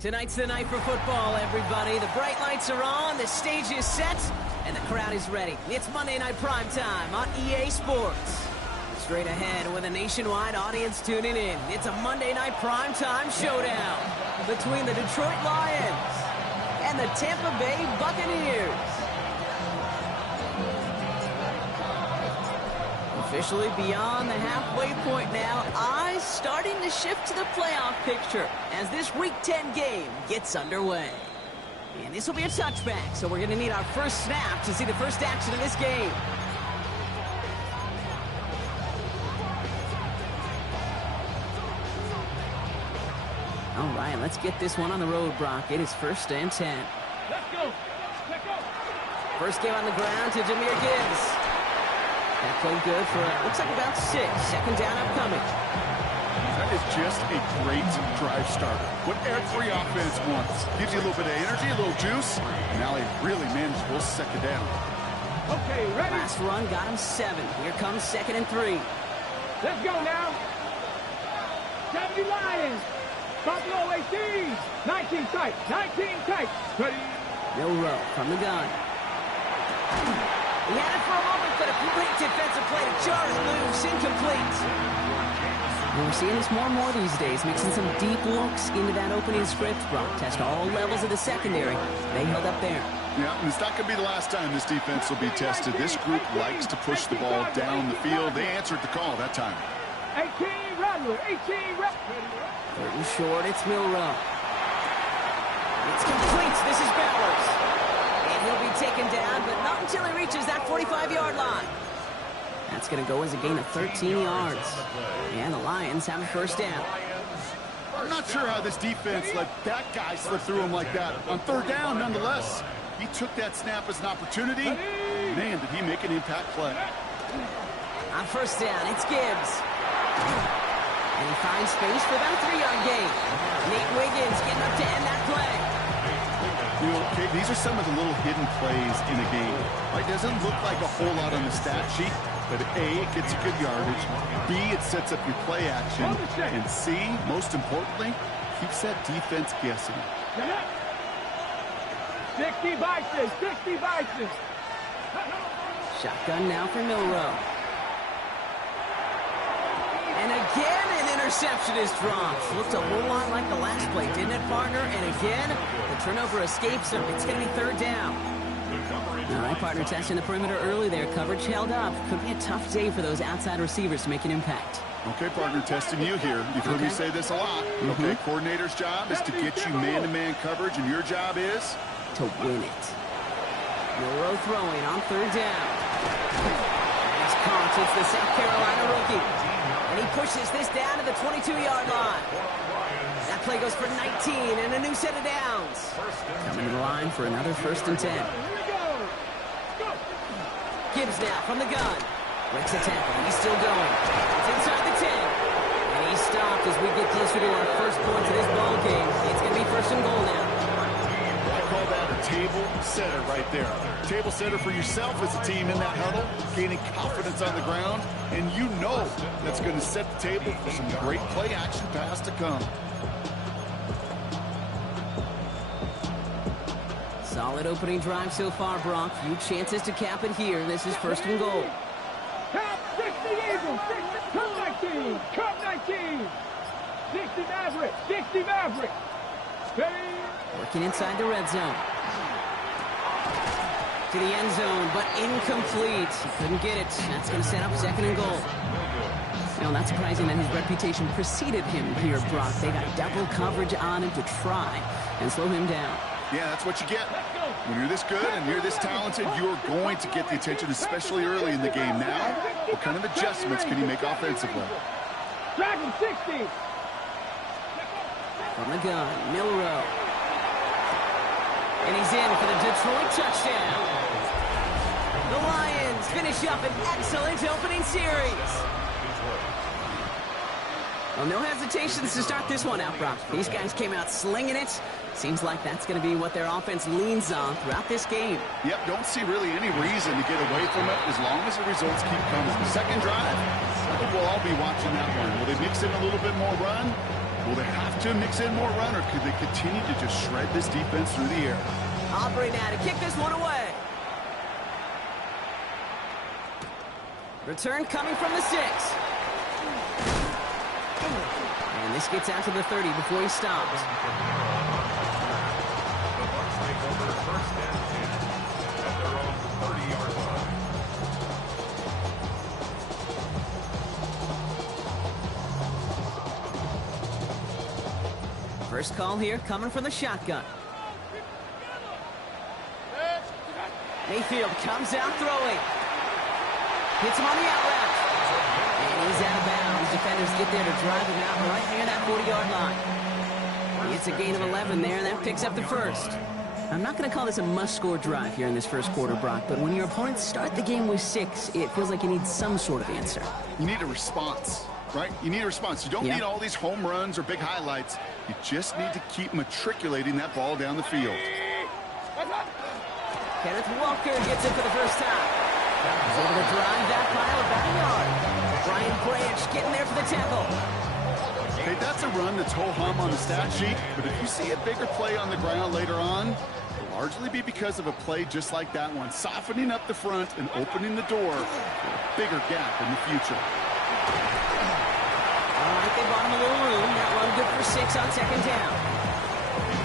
Tonight's the night for football, everybody. The bright lights are on, the stage is set, and the crowd is ready. It's Monday Night Primetime on EA Sports. Straight ahead with a nationwide audience tuning in. It's a Monday Night Primetime showdown between the Detroit Lions and the Tampa Bay Buccaneers. Officially beyond the halfway point now, eyes starting to shift to the playoff picture as this Week 10 game gets underway. And this will be a touchback, so we're going to need our first snap to see the first action of this game. All right, let's get this one on the road, Brock. It is 1st and 10. Let's go. Let's go. First game on the ground to Jahmyr Gibbs. That played good for, looks like about 6. Second down upcoming. That is just a great drive starter. What every offense wants. Gives you a little bit of energy, a little juice. And now a really manageable second down. Okay, ready? Last run got him 7. Here comes 2nd and 3. Let's go now. W Lions. Buffalo 18. 19 tight. 19 tight. Ready? Milrow from the gun. He had it for a moment, but a great defensive play to jar it loose, incomplete. And we're seeing this more and more these days, mixing some deep looks into that opening script. Brock test all levels of the secondary. They held up there. Yeah, and it's not going to be the last time this defense will be tested. This group likes to push the ball down the field. They answered the call that time. 18 run, 18 run. 3rd and short, it's Milrow. It's complete. This is Bowers. He'll be taken down, but not until he reaches that 45-yard line. That's going to go as a gain of 13 yards. And the Lions have a first down. I'm not sure how this defense let that guy slip through him like that. On 3rd down, nonetheless, he took that snap as an opportunity. Man, did he make an impact play. On 1st down, it's Gibbs. And he finds space for about a 3-yard gain. Nate Wiggins getting up to end that play. You know, okay, these are some of the little hidden plays in a game. It doesn't look like a whole lot on the stat sheet, but A, it gets you good yardage. B, it sets up your play action. And C, most importantly, keeps that defense guessing. 60 Bison, 60 Bison. Shotgun now for Milrow. And again, an interception is dropped. Looked a whole lot like the last play, didn't it, partner? And again, the turnover escapes him. It's going to be 3rd down. All right, partner, testing the perimeter early there. Coverage held up. Could be a tough day for those outside receivers to make an impact. Okay, partner, testing you here. You've heard me say this a lot. Okay, coordinator's job is to get you man-to-man coverage, and your job is? To win it. Milrow throwing on 3rd down. And he's caught. It's the South Carolina rookie. And he pushes this down to the 22-yard line. That play goes for 19 and a new set of downs. Coming to the line for another 1st and 10. Gibbs now from the gun. Breaks the tackle. He's still going. It's inside the 10. And he's stopped as we get closer to our first points of this ball game. It's going to be 1st and goal now. I call that a table setter right there. Table setter for yourself as a team in that huddle, gaining confidence on the ground, and you know that's going to set the table for some great play action pass to come. Solid opening drive so far, Brock. Few chances to cap it here. This is 1st and goal. Cap 60 Eagles, 60, come 19, come 19. 60 Maverick, 60 Maverick. Working inside the red zone. To the end zone, but incomplete. He couldn't get it. That's going to set up 2nd and goal. You know, not surprising that his reputation preceded him here, Brock. They got double coverage on him to try and slow him down. Yeah, that's what you get. When you're this good and you're this talented, you're going to get the attention, especially early in the game. Now, what kind of adjustments can he make offensively? Dragon 60. From the gun, Milrow. And he's in for the Detroit touchdown. The Lions finish up an excellent opening series. Well, no hesitations to start this one out, Brock. These guys came out slinging it. Seems like that's going to be what their offense leans on throughout this game. Yep, don't see really any reason to get away from it as long as the results keep coming. The second drive, I think we'll all be watching that one. Will they mix in a little bit more run? Will they have to mix in more run, or could they continue to just shred this defense through the air? Aubrey now to kick this one away. Return coming from the 6. And this gets out to the 30 before he stops. First call here coming from the shotgun. Mayfield comes out throwing. Hits him on the out route. And he's out of bounds. Defenders get there to drive him out right near that 40-yard line. It's a gain of 11 there, and that picks up the first. I'm not going to call this a must-score drive here in this first quarter, Brock, but when your opponents start the game with 6, it feels like you need some sort of answer. You need a response, right? You need a response. You don't need all these home runs or big highlights. You just need to keep matriculating that ball down the field. Kenneth Walker gets it for the first time. He's able to drive that pile about a yard. Brian Branch getting there for the tackle. Okay, that's a run that's ho-hum on the stat sheet, but if you see a bigger play on the ground later on, it'll largely be because of a play just like that one, softening up the front and opening the door for a bigger gap in the future. All right, they bought him a little room. That run good for 6 on second down.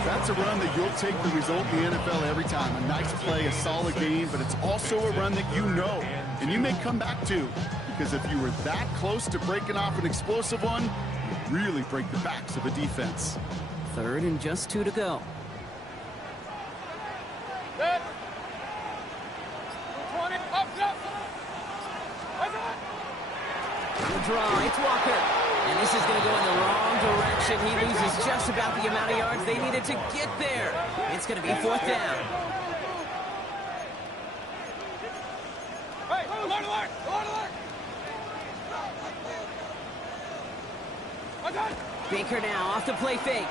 That's a run that you'll take the result in the NFL every time. A nice play, a solid game, but it's also a run that you know and you may come back to, because if you were that close to breaking off an explosive one, you really break the backs of a defense. 3rd and just 2 to go. On the draw, it's Walker. And this is going to go in the wrong direction. He loses just about the amount of yards they needed to get there. It's going to be 4th down. Baker now off the play fake.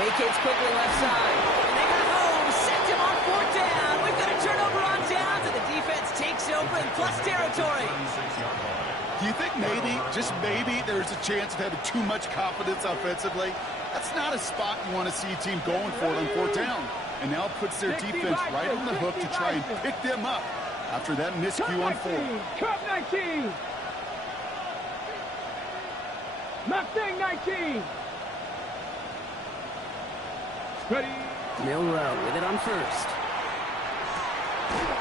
Vacates quickly left side. And they got home. Sent him on 4th down. We've got a turnover on downs, and the defense takes over in plus territory. Do you think maybe, just maybe, there's a chance of having too much confidence offensively? That's not a spot you want to see a team going for it on 4th down. And now puts their defense right on the hook to try and pick them up after that miscue on 4th. Cup 19. Mustang 19. Ready. Milrow with it on 1st.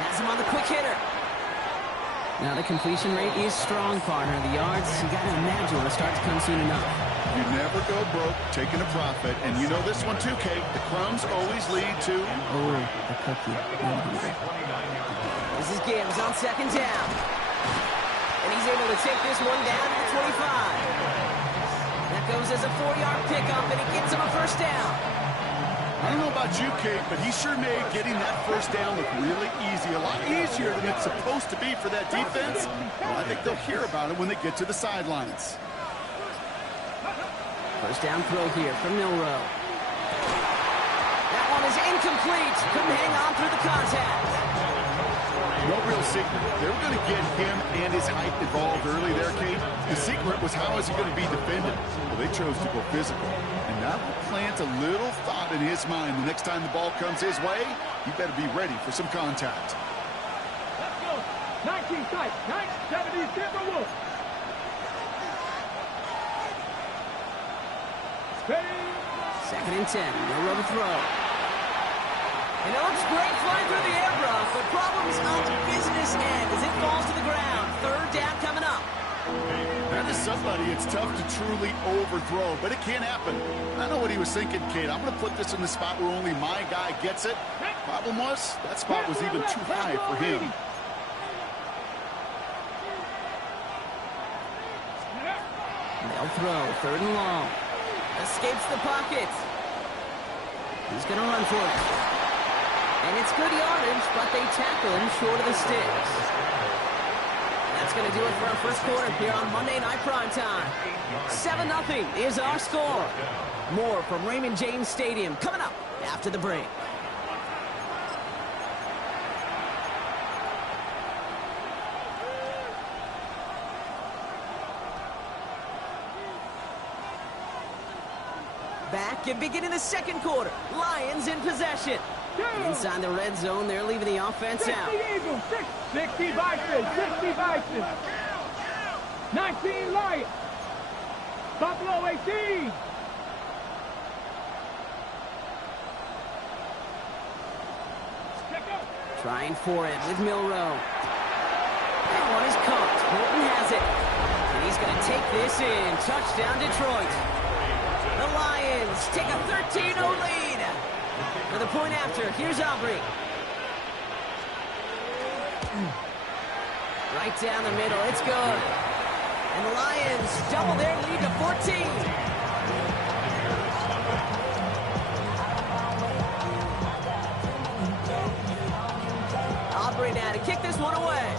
Has him on the quick hitter. Now the completion rate is strong, partner. The yards, you got to imagine, will start to come soon enough. You never go broke taking a profit. And you know this one too, Kate. The crumbs always lead to... Oh, the cookie. I'm hungry. This is Gibbs on 2nd down. And he's able to take this one down to the 25. That goes as a 4-yard pickup, and it gets him a 1st down. I don't know about you, Kate, but he sure made getting that 1st down look really easy. A lot easier than it's supposed to be for that defense. Well, I think they'll hear about it when they get to the sidelines. 1st down throw here from Milrow. That one is incomplete. Couldn't hang on through the contact. No real secret. They were going to get him and his height involved early there, Kate. The secret was how is he going to be defended? Well, they chose to go physical. And that will plant a little thought in his mind. The next time the ball comes his way, he better be ready for some contact. Let's go. 19 type. 970 Timberwolves. Ready. 2nd and 10. Milrow to throw. And it looks great flying through the air, bro, but problems on the business end as it falls to the ground. 3rd down coming up. That is somebody it's tough to truly overthrow, but it can happen. I know what he was thinking, Kate. I'm going to put this in the spot where only my guy gets it. Problem was, that spot was even too high for him. They'll throw. 3rd and long. Escapes the pocket. He's going to run for it. And it's good yardage, but they tackle him short of the sticks. That's going to do it for our first quarter here on Monday Night Primetime. 7-0 is our score. More from Raymond James Stadium coming up after the break. Back and beginning the second quarter. Lions in possession. Inside the red zone, they're leaving the offense out. 60 Vikings, 60 Vikings. 19 Lions. Buffalo 18. Trying for it with Milrow. That one is caught. Morton has it. And he's going to take this in. Touchdown, Detroit. The Lions take a 13-0 lead. For the point after, here's Aubrey. Right down the middle, it's good. And the Lions double their lead to 14. Aubrey now to kick this one away.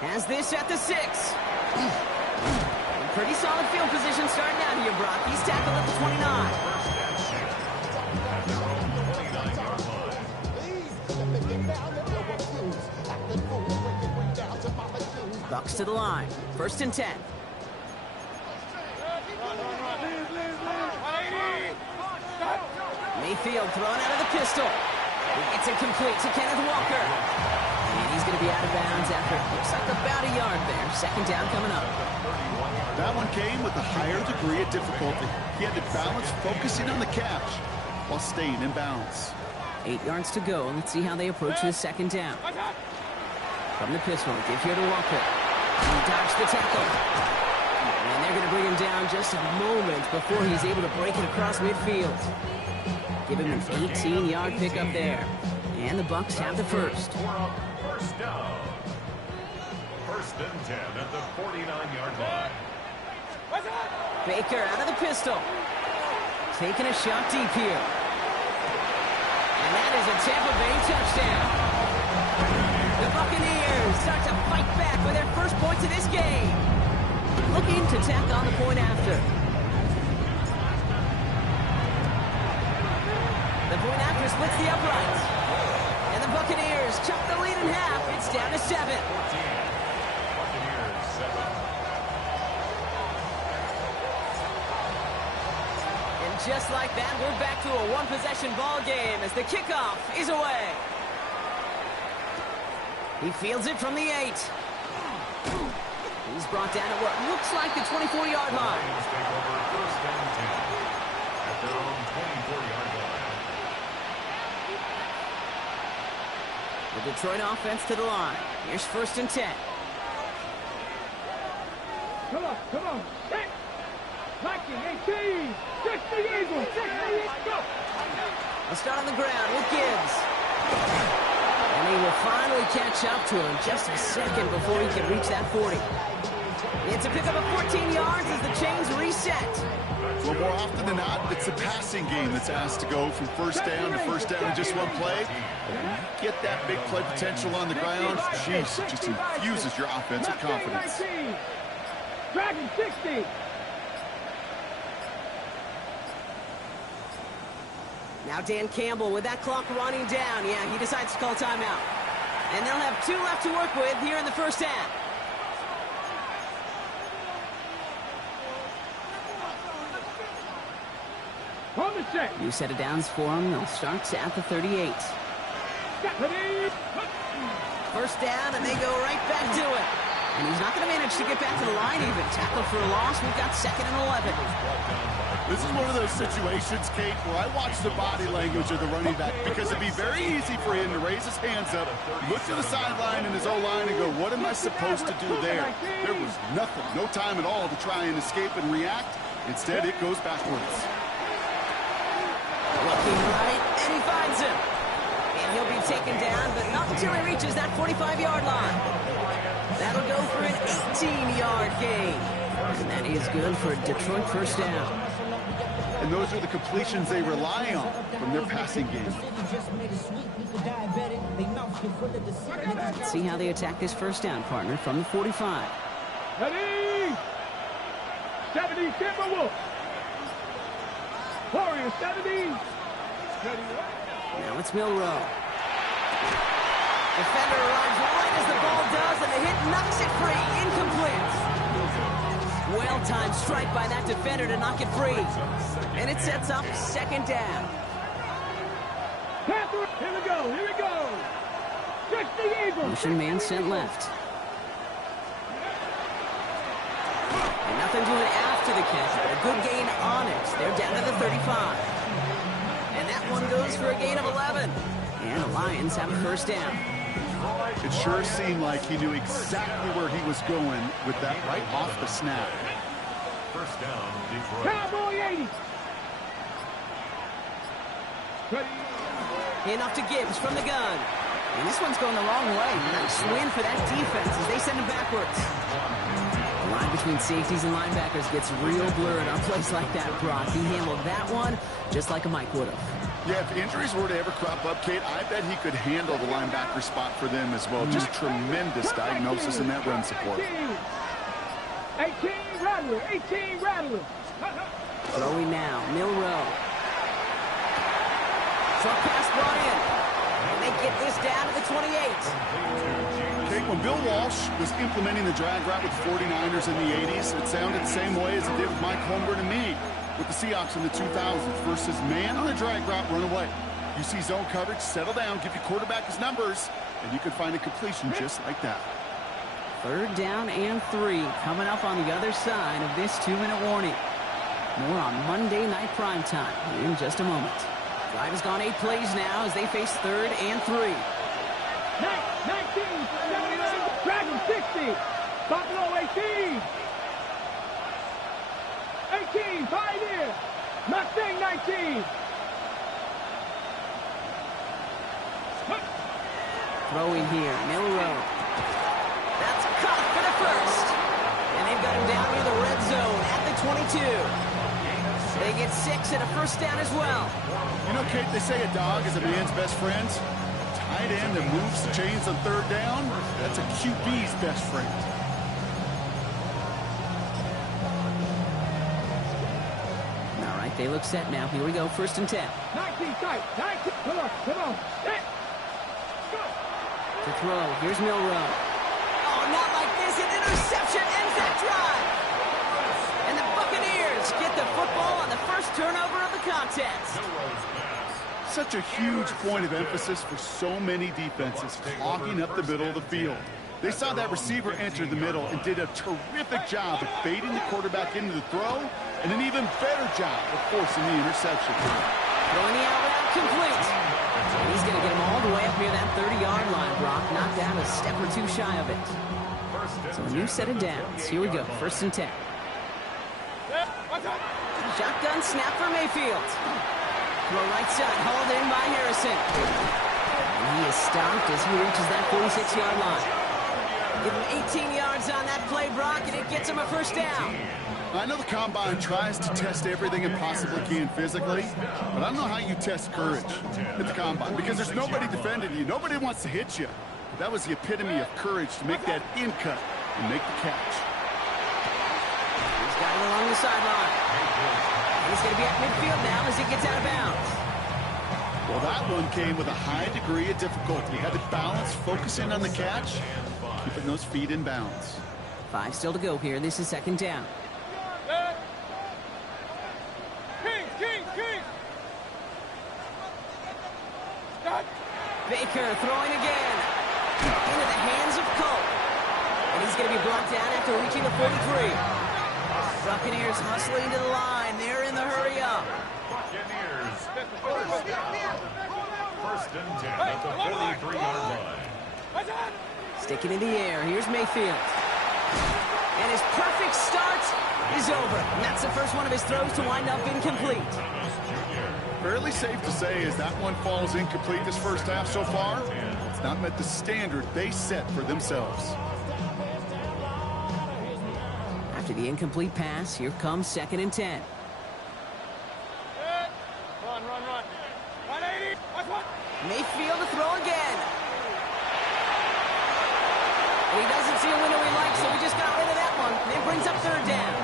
Has this at the 6. Pretty solid field position starting out here, Brock. He's tackled at the 29. Bucks to the line. 1st and 10. Mayfield throwing out of the pistol. It's incomplete to Kenneth Walker. And he's going to be out of bounds after it looks like about a yard there. 2nd down coming up. That one came with a higher degree of difficulty. He had to balance focusing on the catch while staying in bounds. 8 yards to go. Let's see how they approach this 2nd down. From the pistol, give here to Walker. He dodged the tackle. And they're going to bring him down just a moment before he's able to break it across midfield. Give him an 18-yard pickup there. And the Bucks have the first. First down. 1st and 10 at the 49-yard line. Baker out of the pistol. Taking a shot deep here. And that is a Tampa Bay touchdown. The Buccaneers start to fight back with their first points of this game. Looking to tack on the point after. The point after splits the uprights. And the Buccaneers chop the lead in half. It's down to 7. Buccaneers 7. And just like that, we're back to a one-possession ball game as the kickoff is away. He fields it from the 8. He's brought down at what looks like the 24-yard line. Lions take over 1st and 10 at their own 24-yard line. The Detroit offense to the line. Here's 1st and 10. Come on. 6. Viking 18. 60 Eagles. 60 Eagles. Go. They'll start on the ground with Gibbs. And he will finally catch up to him just a second before he can reach that 40. It's a pickup of 14 yards as the chains reset. Well, more often than not, it's the passing game that's asked to go from 1st down to 1st down in just one play. Get that big play potential on the ground. Jeez, it just infuses your offense with confidence. Dragon 60. Now Dan Campbell with that clock running down. Yeah, he decides to call timeout. And they'll have 2 left to work with here in the 1st half. New set of downs for them. They'll start at the 38. 1st down, and they go right back to it. And he's not going to manage to get back to the line even. Tackle for a loss. We've got 2nd and 11. This is one of those situations, Kate, where I watch the body language of the running back because it'd be very easy for him to raise his hands up, look to the sideline and his O-line and go, what am I supposed to do there? There was nothing, no time at all to try and escape and react. Instead, it goes backwards. Looking right, and he finds him. And he'll be taken down, but not until he reaches that 45-yard line. That'll go for an 18-yard gain. And that is good for a Detroit 1st down. And those are the completions they rely on from their passing game. Let's see how they attack this 1st down, partner, from the 45. Ready? 70 Timberwolves. Warriors 70. Now it's Milrow. Defender arrives right as the ball does, and the hit knocks it free. Incomplete. Well-timed strike by that defender to knock it free. And it sets up second down. Here we go, here we go. 60 Eagles. Motion man sent left. And nothing doing after the catch, but a good gain on it. They're down to the 35. And that one goes for a gain of 11. And the Lions have a first down. It sure seemed like he knew exactly where he was going with that right off the snap. First down, Detroit. Cowboy 80. Ready. Handoff to Gibbs from the gun. And this one's going the wrong way. Nice win for that defense as they send him backwards. The line between safeties and linebackers gets real blurred on plays like that, Brock. He handled that one just like a Mike would have. Yeah, if injuries were to ever crop up, Kate, I bet he could handle the linebacker spot for them as well. Just tremendous diagnosis in that run support. 18 Rattler, 18 Rattler. Throwing now, Milrow. Short pass brought in. And they get this down to the 28. Kate, when Bill Walsh was implementing the drag route with the 49ers in the 80s, it sounded the same way as it did with Mike Holmgren and me with the Seahawks in the 2000s versus man on the drag route, run away. You see zone coverage, settle down, give your quarterback his numbers, and you can find a completion just like that. Third down and 3 coming up on the other side of this 2-minute warning. More on Monday Night Primetime in just a moment. Drive has gone 8 plays now as they face third and 3. 19, 79, Dragon 60, Buffalo 18. 18, Pioneer, Mustang 19. Throwing here, Milrow. That's caught for the first. And they've got him down near the red zone at the 22. They get 6 and a first down as well. You know, Kate, they say a dog is a man's best friend. Tight end that moves the chains on third down, that's a QB's best friend. All right, they look set now. Here we go, first and 10. 19 tight, 19, come on. Hit. Go. To throw, here's Milrow. Oh, not like this, an interception ends that drive. And the Buccaneers get the football on the first turnover of the contest. Such a huge point of emphasis for so many defenses, clogging up the middle of the field. They saw that receiver enter the middle and did a terrific job of baiting the quarterback into the throw, and an even better job of forcing the interception. Throwing the out route complete. And he's going to get him all the way up near that 30-yard line, Brock. Knocked out a step or two shy of it. So a new set of downs. Here we go, first and 10. Shotgun snap for Mayfield. Throw right side, hauled in by Harrison. And he is stopped as he reaches that 46-yard line. Give him 18 yards on that play, Brock, and it gets him a first down. I know the Combine tries to test everything it possibly can physically, but I don't know how you test courage at the Combine, because there's nobody defending you. Nobody wants to hit you. But that was the epitome of courage to make that in cut and make the catch. He's got it along the sideline. He's going to be at midfield now as he gets out of bounds. Well, that one came with a high degree of difficulty. He had to balance, focusing on the catch, keeping those feet in bounds. 5 still to go here. This is second down. King. Baker throwing again. Into the hands of Cole. And he's going to be brought down after reaching the 43. Buccaneers hustling to the line. They're in the hurry up. Buccaneers. First and 10 at the 43-yard line. Sticking in the air. Here's Mayfield. And his perfect start is over. And that's the first one of his throws to wind up incomplete. Fairly safe to say as that one falls incomplete this first half so far, it's not met the standard they set for themselves. After the incomplete pass, here comes second and 10. Run. 180. Mayfield to throw again. And he doesn't see a window he likes, so he just got rid of that one. And it brings up third down.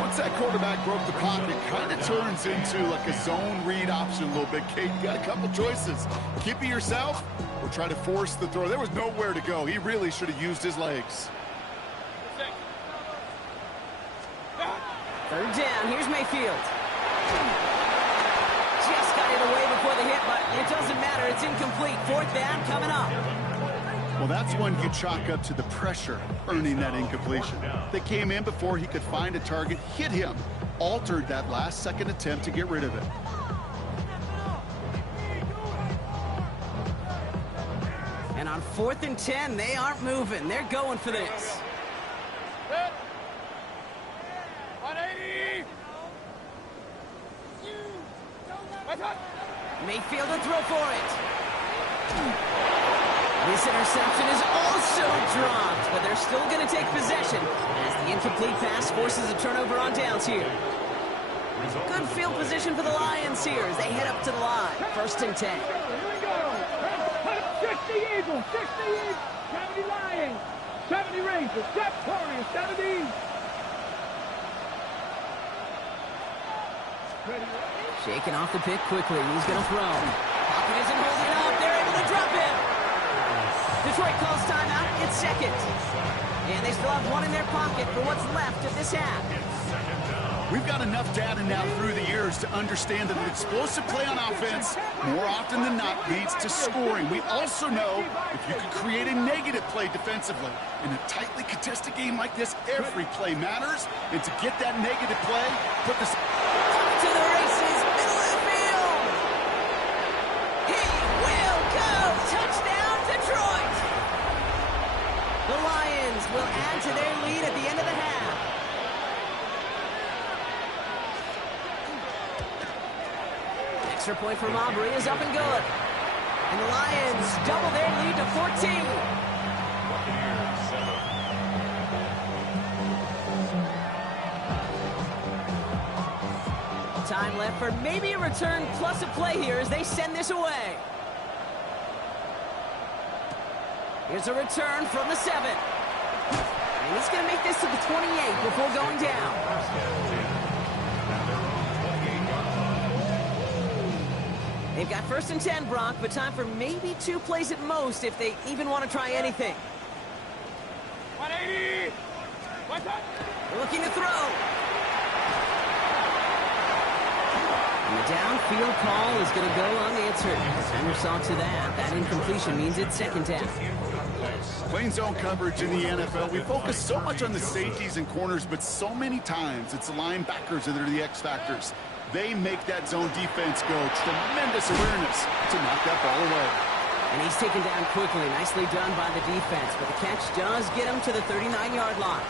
Once that quarterback broke the pocket, kind of turns into like a zone read option a little bit. Kate, you got a couple choices. Keep it yourself or try to force the throw. There was nowhere to go. He really should have used his legs. Third down. Here's Mayfield. Just got it away before the hit, but it doesn't matter. It's incomplete. Fourth down coming up. Well, that's one you chalk up to the pressure earning that incompletion. They came in before he could find a target, hit him, altered that last-second attempt to get rid of it. And on 4th and 10, they aren't moving. They're going for this. 180. Mayfield to throw for it. This interception is also dropped, but they're still going to take possession as the incomplete pass forces a turnover on downs here. Good field position for the Lions here as they head up to the line. 1st and 10. Here we go. 60 Eagles, 60 Eagles, 70 Lions, 70 Rangers, Jeff Torrey, 70. Shaking off the pick quickly. He's going to throw. Pocket isn't holding up. They're able to drop him. Detroit calls timeout. It's second. And they still have one in their pocket for what's left of this half. We've got enough data now through the years to understand that an explosive play on offense more often than not leads to scoring. We also know if you can create a negative play defensively. In a tightly contested game like this, every play matters. And to get that negative play, put this To the races, middle of the field. He will go. Touchdown, Detroit. The Lions will add to their lead at the end of the half. Extra point from Aubrey is up and good. And the Lions double their lead to 14. Time left for maybe a return plus a play here as they send this away. Here's a return from the 7. And he's going to make this to the 28 before going down. They've got 1st and 10, Brock, but time for maybe 2 plays at most if they even want to try anything. 180. Looking to throw. And the downfield call is going to go unanswered. Defender saw to that. That incompletion means it's 2nd down. Playing zone coverage in the NFL, we focus so much on the safeties and corners, but so many times it's the linebackers that are the X factors. They make that zone defense go. Tremendous awareness to knock that ball away. And he's taken down quickly. Nicely done by the defense, but the catch does get him to the 39-yard line.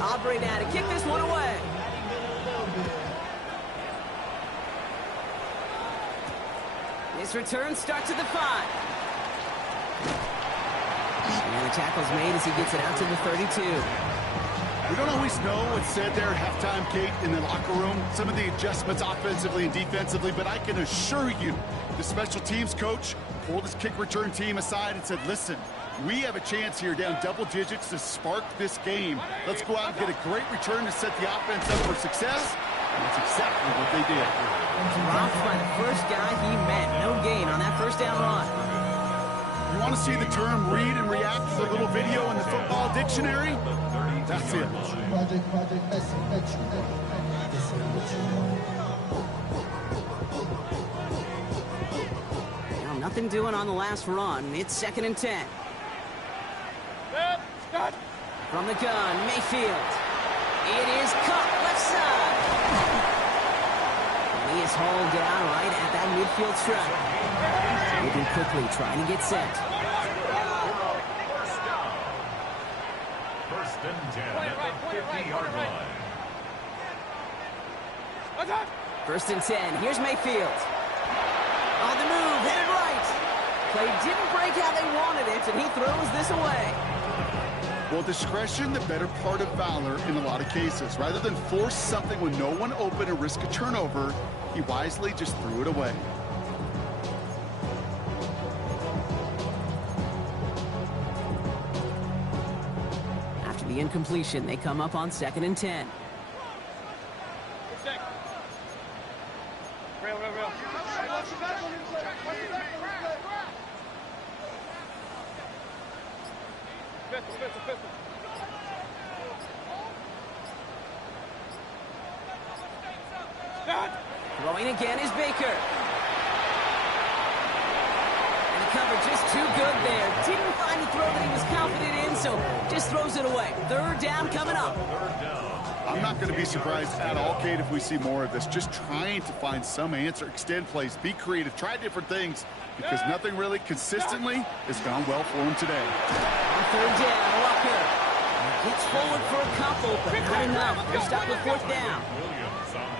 Aubrey now to kick this one away. This return starts at the 5. And the tackle's made as he gets it out to the 32. We don't always know what's said there at halftime, Kate, in the locker room. Some of the adjustments offensively and defensively, but I can assure you the special teams coach pulled his kick return team aside and said, listen, we have a chance here down double digits to spark this game. Let's go out and get a great return to set the offense up for success. And that's exactly what they did. Dropped by the first guy he met. No gain on that 1st down run. You want to see the term read and react to the little video in the football dictionary? That's it. Now, nothing doing on the last run. It's 2nd and 10. From the gun, Mayfield. It is cut left side. And he is hauled down right at that midfield stripe. Moving quickly, trying to get set. 1st and 10 at the 50-yard line. 1st and 10. Here's Mayfield. On the move, headed right. Play didn't break how they wanted it, and he throws this away. Well, discretion, the better part of valor in a lot of cases. Rather than force something with no one open and risk a turnover, he wisely just threw it away. After the incompletion, they come up on 2nd and 10. Real. Throwing again is Baker. And the cover just too good there. Didn't find the throw that he was confident in, so just throws it away. Third down coming up. I'm not going to be surprised at all, Kate, if we see more of this. Just trying to find some answer, extend plays, be creative, try different things, because nothing really consistently has gone well for him today. On third down, Walker. Gets forward for a couple, but not enough. They're stopped with fourth down.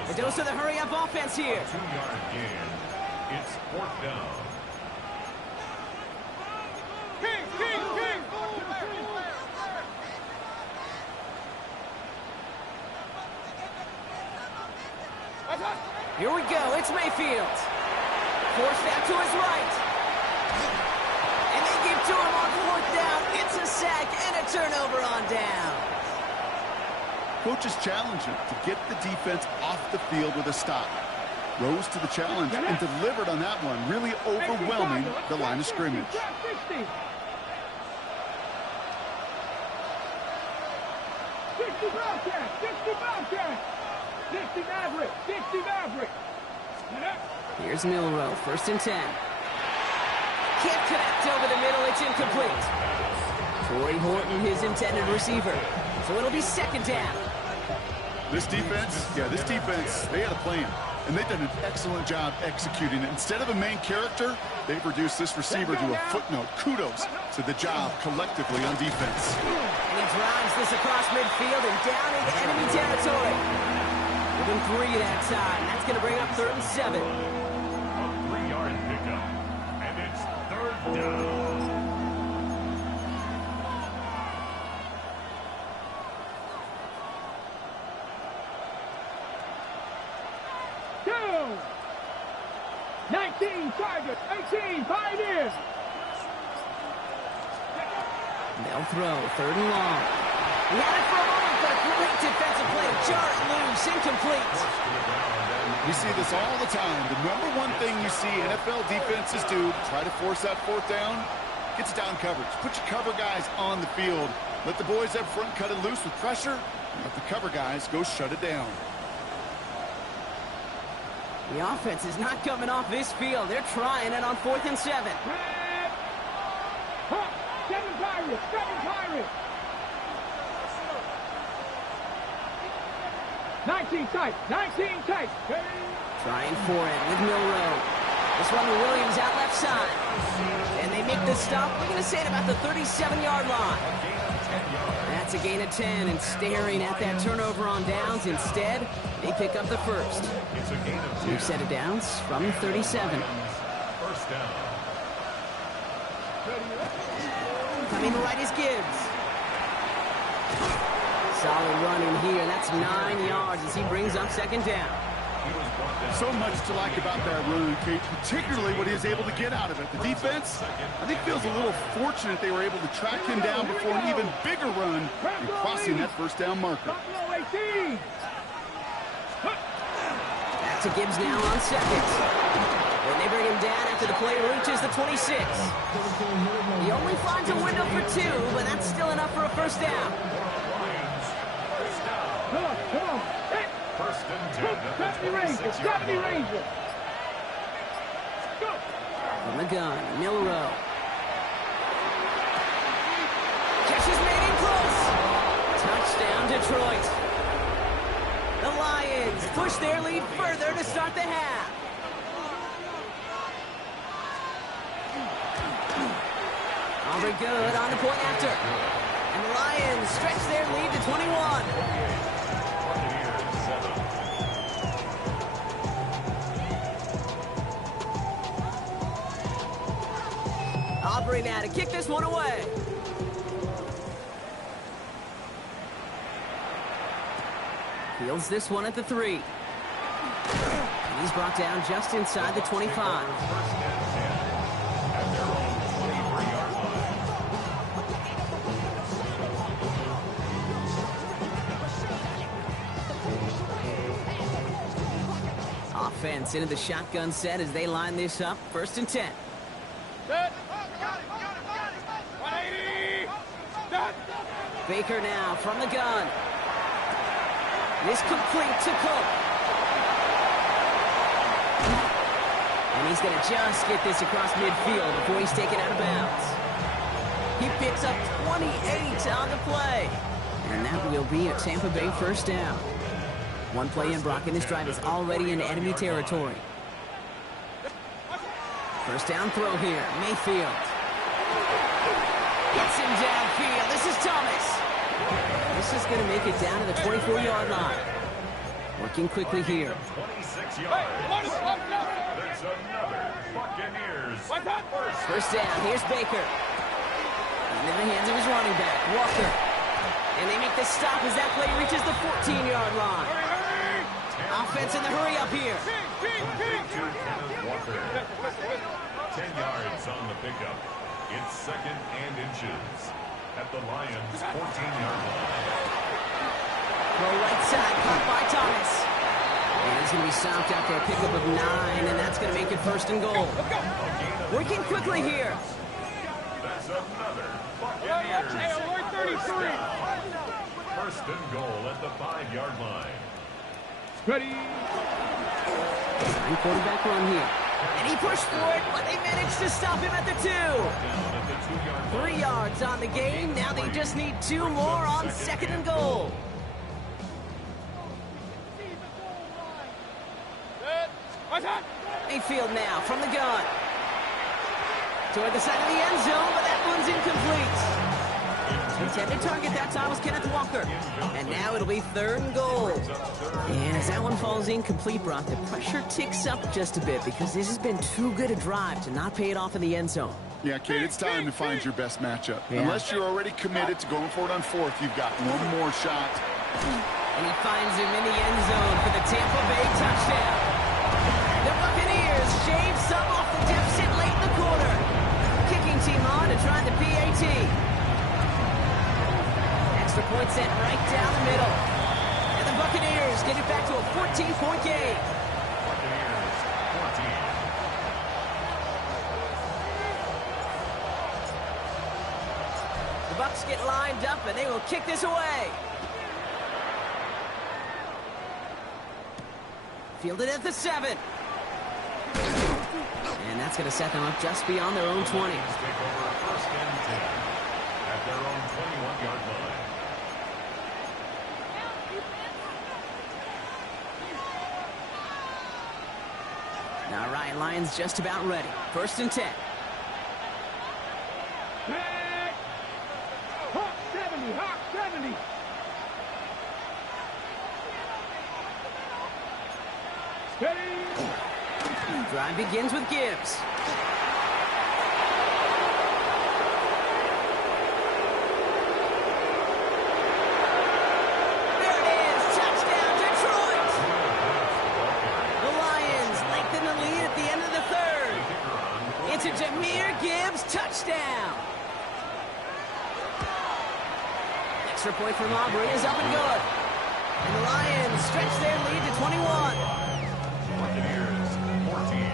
A dose of the hurry-up offense here. 2-yard gain. It's fourth down. Here we go. It's Mayfield. Forced out to his right. And they give to him on fourth down. It's a sack and a turnover on down. Coaches challenge him to get the defense off the field with a stop. Rose to the challenge and delivered on that one, really overwhelming the line of scrimmage. 60 Bobcat, 60 Bobcat, 60 Maverick, 60 Maverick. Here's Milrow, first and 10. Can't connect over the middle, it's incomplete. Torrey Horton, his intended receiver. So it'll be second down. This defense, they had a plan. And they've done an excellent job executing it. Instead of a main character, they've reduced this receiver to a footnote. Kudos to the job collectively on defense. And he drives this across midfield and down into enemy territory. Within 3 that time. That's going to bring up 3rd and 7. A 3-yard pickup. And it's third down. Two. 19 Tigers, 18 Pioneers. They'll throw, 3rd and long. He had it for a moment, but a great defensive play. Jar it loose, incomplete. We see this all the time. The number one thing you see NFL defenses do to try to force that fourth down, gets down coverage. Put your cover guys on the field. Let the boys up front cut it loose with pressure, and let the cover guys go shut it down. The offense is not coming off this field. They're trying it on 4th and 7. Red. Huh. 7 Pirates, 7 Pirates. 19 tight, 19 tight. Trying for it with Milrow. This one to Williams out left side. And they make the stop. We're going to say it about the 37-yard line. That's a gain of 10, and staring at that turnover on downs. Instead, they pick up the first. It's a gain of 2. New set of downs from the 37. First down. Coming right is Gibbs. Solid run in here. That's 9 yards as he brings up second down. So much to like about that run, Kate, particularly what he was able to get out of it. The defense, I think, feels a little fortunate they were able to track him down before an even bigger run and crossing that first down marker. Buffalo 18. Back to Gibbs now on second. And they bring him down after the play reaches the 26. He only finds a window for 2, but that's still enough for a first down. Come on. Hit. First and 10 at the 70 Rangers, 70 Rangers. Go. From the gun, Milrow. Catch is made in close. Touchdown, Detroit. The Lions push their lead further to start the half. Aubrey good on the point after. And the Lions stretch their lead to 21. Aubrey now to kick this one away. Fields this one at the 3. And he's brought down just inside the 25. offense into the shotgun set as they line this up. 1st and 10. Baker now from the gun. This complete to Cook. And he's going to just get this across midfield before he's taken out of bounds. He picks up 28 on the play. And that will be a Tampa Bay 1st down. One play in, Brock, and this drive is already in enemy territory. 1st down throw here. Mayfield. Gets him downfield. This is Thomas. This is going to make it down to the 24-yard line. Working quickly here. 26 yards. There's another Buccaneers. 1st down. Here's Baker. Into the hands of his running back, Walker. And they make the stop as that play reaches the 14-yard line. Offense in the hurry up here. Walker. 10 yards on the pickup. It's 2nd and inches at the Lions' 14-yard line. Throw right side, caught by Thomas. And he's going to be stopped after a pickup of 9, and that's going to make it 1st and goal. Working quickly here. That's another Buccaneers. 1st and goal at the 5-yard line. Ready. Design quarterback run here. And he pushed for it, but they managed to stop him at the 2. 3 yards on the game. Now they just need 2 more on 2nd and goal. Mayfield now from the gun. Toward the side of the end zone, but that one's incomplete. Intended target that time was Kenneth Walker. And now it'll be 3rd and goal. And as that one falls incomplete, Brock, the pressure ticks up just a bit because this has been too good a drive to not pay it off in the end zone. Yeah, Kate, it's time to find your best matchup. Yeah. Unless you're already committed to going for it on 4th, you've got one more shot. And he finds him in the end zone for the Tampa Bay touchdown. The Buccaneers shave some off the deficit late in the quarter. Kicking team on to try the PAT. Extra point sent right down the middle. And the Buccaneers get it back to a 14-point game. Buccaneers 14. The Bucs get lined up and they will kick this away. Fielded at the 7. And that's going to set them up just beyond their own 20. Take over 1st and 10 at their own 21-yard line. All right, Lions just about ready. 1st and 10. Hawk 70, Hawk 70. Steady. Drive begins with Gibbs. There it is. Touchdown, Detroit. The Lions lengthen the lead at the end of the 3rd. It's a Jahmyr Gibbs touchdown. Extra point from Aubrey is up and good. And the Lions stretch their lead to 21. Buccaneers 14.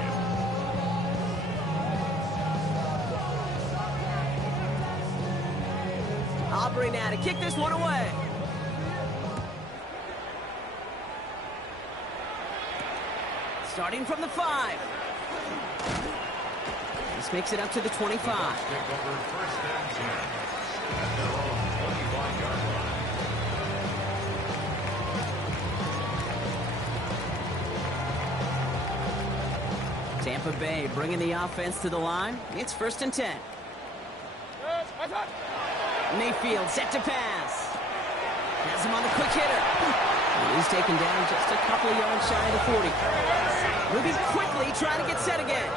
Aubrey now to kick this one away. Starting from the 5. This makes it up to the 25. Take over 1st and 10 at their own 25-yard line. Tampa Bay bringing the offense to the line. It's 1st and 10. Mayfield set to pass. Has him on the quick hitter. And he's taken down just a couple of yards shy of the 40. Moving quickly, trying to get set again.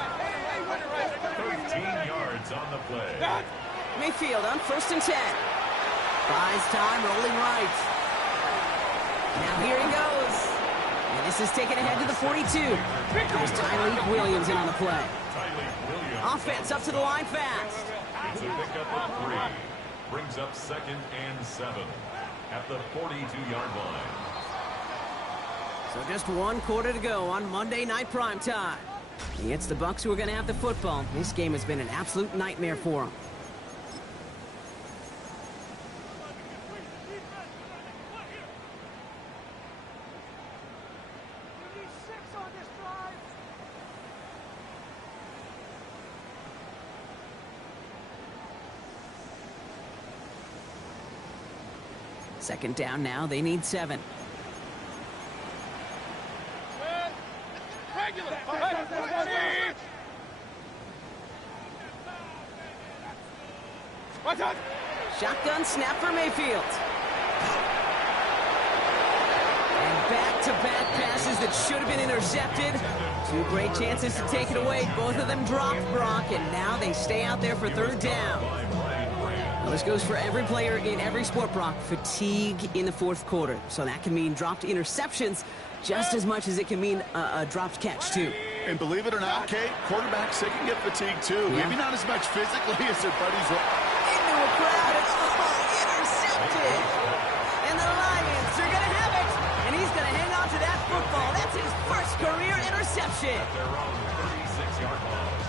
13 yards on the play. Mayfield on 1st and 10. Buys time, rolling right. Now here he goes. And this is taken ahead to the 42. There's Tyreek Williams in on the play. Tyreek Williams. Offense up to the line fast. It's a pickup of 3. Brings up 2nd and 7 at the 42-yard line. So just one quarter to go on Monday Night Primetime. It's the Bucs who are going to have the football. This game has been an absolute nightmare for them. Second down now, they need 7. Shotgun snap for Mayfield. And back-to-back passes that should have been intercepted. 2 great chances to take it away. Both of them dropped, Brock, and now they stay out there for third down. Well, this goes for every player in every sport, Brock. Fatigue in the fourth quarter. So that can mean dropped interceptions just as much as it can mean a dropped catch, too. And believe it or not, Kate, quarterbacks, they can get fatigued, too. Yeah. Maybe not as much physically as their buddies. Into a crowd, and intercepted. And the Lions are going to have it. And he's going to hang on to that football. That's his first career interception. At their own 36-yard line.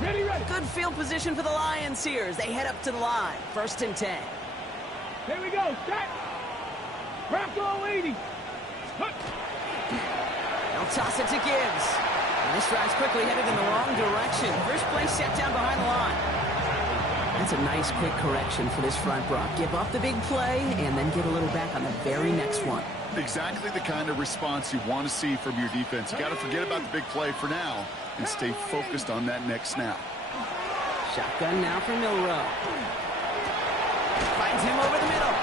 Ready, ready. Good field position for the Lions here as they head up to the line. 1st and 10. Here we go. Set. Rocco 80. They'll toss it to Gibbs. And this drive's quickly headed in the wrong direction. First play set down behind the line. That's a nice quick correction for this front, Brock. Give up the big play and then get a little back on the very next one. Exactly the kind of response you want to see from your defense. You got to forget about the big play for now and stay focused on that next snap. Shotgun now for Milrow. Finds him over the middle.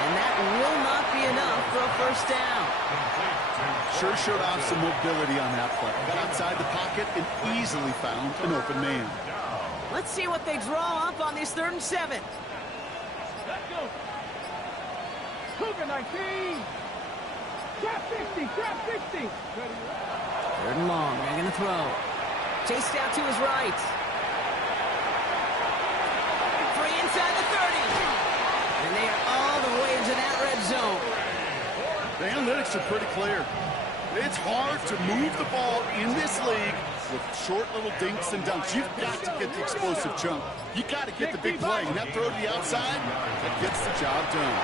And that will not be enough for a first down. Sure showed off some mobility on that play. Got outside the pocket and easily found an open man. Let's see what they draw up on this 3rd and 7. Let's go. Cougar 19. Trap 50. Trap 60. 3rd and long. They're going to throw. Chased out to his right. Free inside the 30. And they are all the way into that red zone. The analytics are pretty clear. It's hard to move the ball in this league with short little dinks and dunks. You've got to get the explosive chunk. You got to get the big play. And that throw to the outside, that gets the job done.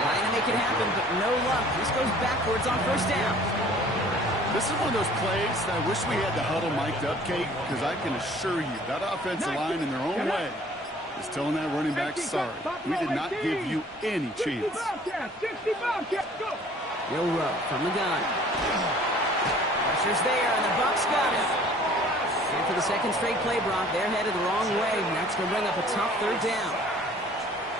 Trying to make it happen, but no luck. This goes backwards on 1st down. This is one of those plays that I wish we had the huddle mic'd up, Kate, because I can assure you that offensive line in their own way is telling that running back, sorry, we did not give you any chance. 60 Bobcats. Go. Milrow from the gun. Pressure's there, and the Bucs got it. And for the 2nd straight play, Brock, they're headed the wrong way, and that's going to bring up a tough 3rd down.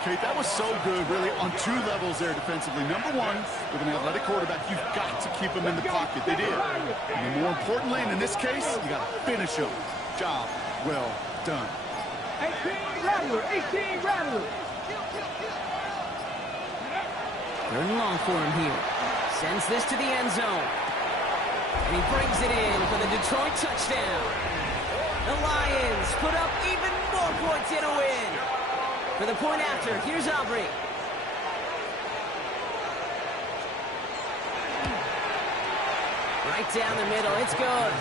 Kate, that was so good, really, on 2 levels there defensively. Number 1, with an athletic quarterback, you've got to keep him in the pocket. They did. And more importantly, and in this case, you got to finish him. Job well done. 18 Rattler. 18 Rattler. 3rd and long for him here. Sends this to the end zone. And he brings it in for the Detroit touchdown. The Lions put up even more points in a win. For the point after, here's Aubrey. Right down the middle, it's good.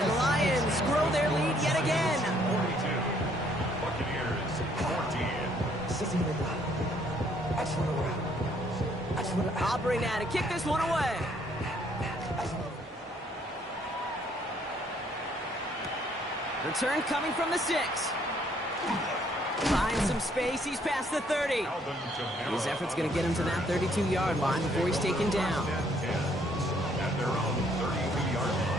And the Lions grow their lead yet again. 42. Buccaneers 14. Aubrey now to kick this one away. Return coming from the 6. Finds some space. He's past the 30. His effort's going to get him to that 32-yard line before he's taken down. At their own 32-yard line.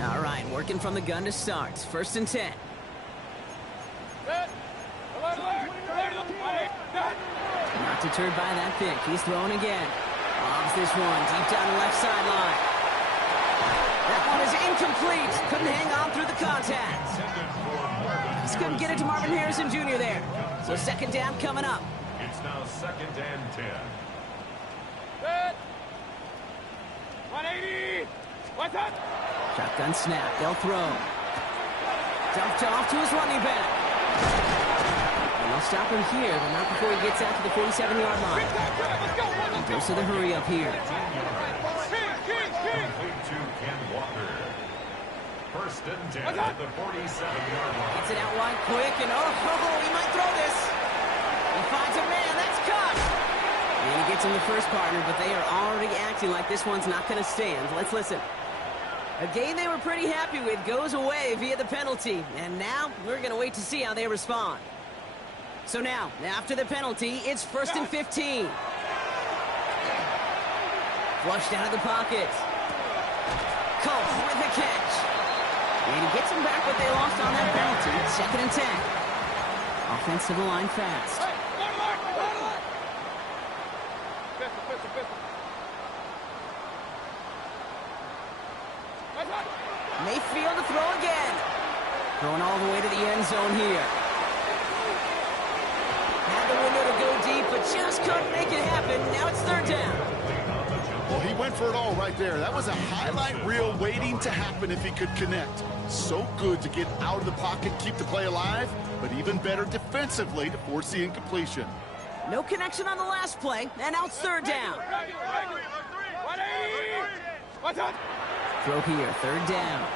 All right, working from the gun to start. 1st and 10. Not deterred by that pick. He's throwing again. Lobs this one deep down the left sideline. That one is incomplete. Couldn't hang on through the contact. Just couldn't get it to Marvin Harrison Jr. there. So 2nd down coming up. It's now 2nd and 10. 180. What's up? Shotgun snap. They'll throw. Dumped off to his running back. And they'll stop him here, but not before he gets out to the 47-yard line. He goes to the hurry up here. First and 10 at the 47-yard line. Gets it out wide quick, and he might throw this. He finds a man. That's caught. And he gets him the first partner, but they are already acting like this one's not going to stand. Let's listen. A game they were pretty happy with goes away via the penalty. And now we're going to wait to see how they respond. So now, after the penalty, it's 1st and 15. Flushed out of the pocket. Colts with the catch. And he gets him back, but they lost on that penalty. 2nd and 10. Offensive line fast. Mayfield to throw again. Throwing all the way to the end zone here. Had the window to go deep, but just couldn't make it happen. Now it's 3rd down. Well, he went for it all right there. That was a highlight reel waiting to happen if he could connect. So good to get out of the pocket, keep the play alive, but even better defensively to force the incompletion. No connection on the last play, and now it's 3rd down. Throw here, 3rd down.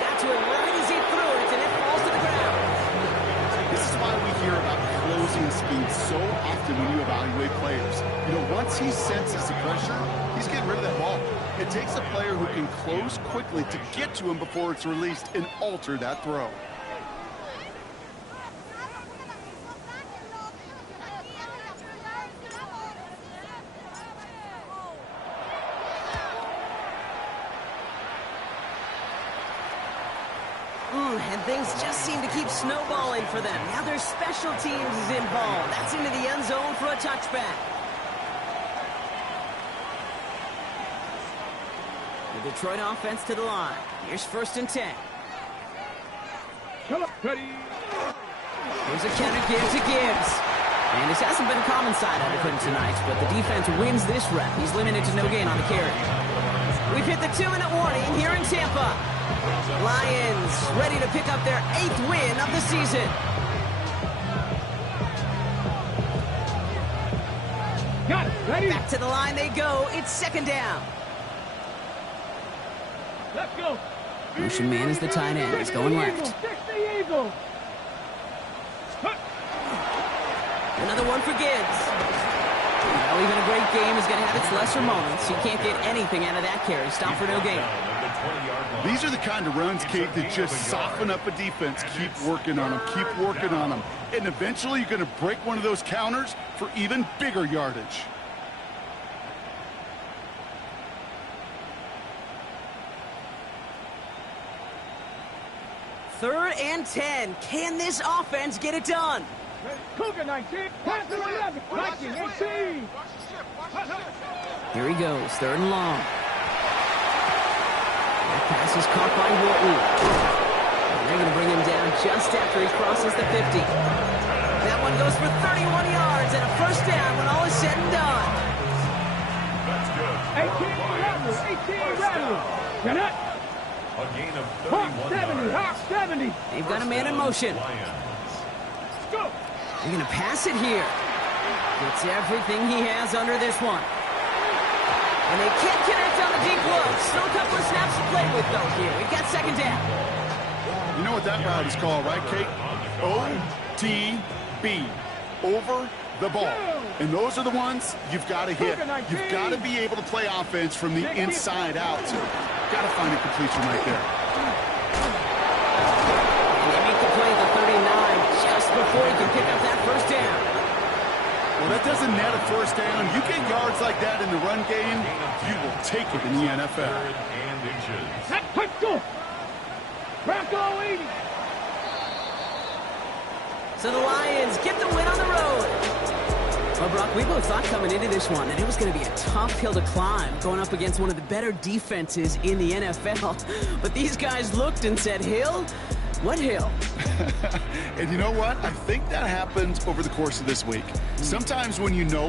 Got to it right as he threw it, and it falls to the ground. This is why we hear about closing speed so often when you evaluate players. You know, once he senses the pressure, he's getting rid of that ball. It takes a player who can close quickly to get to him before it's released and alter that throw. And things just seem to keep snowballing for them. Now their special teams is involved. That's into the end zone for a touchback. The Detroit offense to the line. Here's 1st and 10. Here's a counter give to Gibbs. And this hasn't been a common side out of him tonight, but the defense wins this rep. He's limited to no gain on the carry. We've hit the 2-minute warning here in Tampa. Lions ready to pick up their 8th win of the season. Got it. Ready? Back to the line they go. It's 2nd down. Let's go. Motion man is the tight end. He's going left. Another one for Gibbs. Now even a great game is going to have its lesser moments. You can't get anything out of that carry. Stop for no gain. These are the kind of runs, Kate, that just soften up a defense. Keep working on them. Keep working on them. And eventually you're going to break one of those counters for even bigger yardage. Third and 10. Can this offense get it done? Cougar 19. Pass to 11. 19, 18. Here he goes. 3rd and long. That pass is caught by Wharton. And they're going to bring him down just after he crosses the 50. That one goes for 31 yards and a 1st down when all is said and done. 18 rattle. Get it? A gain of Hawk 31 70. yards. Hawk 70. They've got a man in motion. Go. They're going to pass it here. Gets everything he has under this one. And they can't connect on the deep look. Still a couple of snaps to play with, though, here. We've got 2nd down. You know what that route is called, right, Kate? OTB. Over the ball. And those are the ones you've got to hit. You've got to be able to play offense from the inside out. Got to find a completion right there. And they make the play at the 39 just before he can pick up that 1st down. Well, that doesn't net a 1st down. You get yards like that in the run game, you will take it in the NFL. Let's go. Bronco 80. So the Lions get the win on the road. Well, Brock, we both thought coming into this one that it was going to be a tough hill to climb, going up against one of the better defenses in the NFL. But these guys looked and said, Hill? What hill? And you know what? I think that happens over the course of this week. Sometimes when you know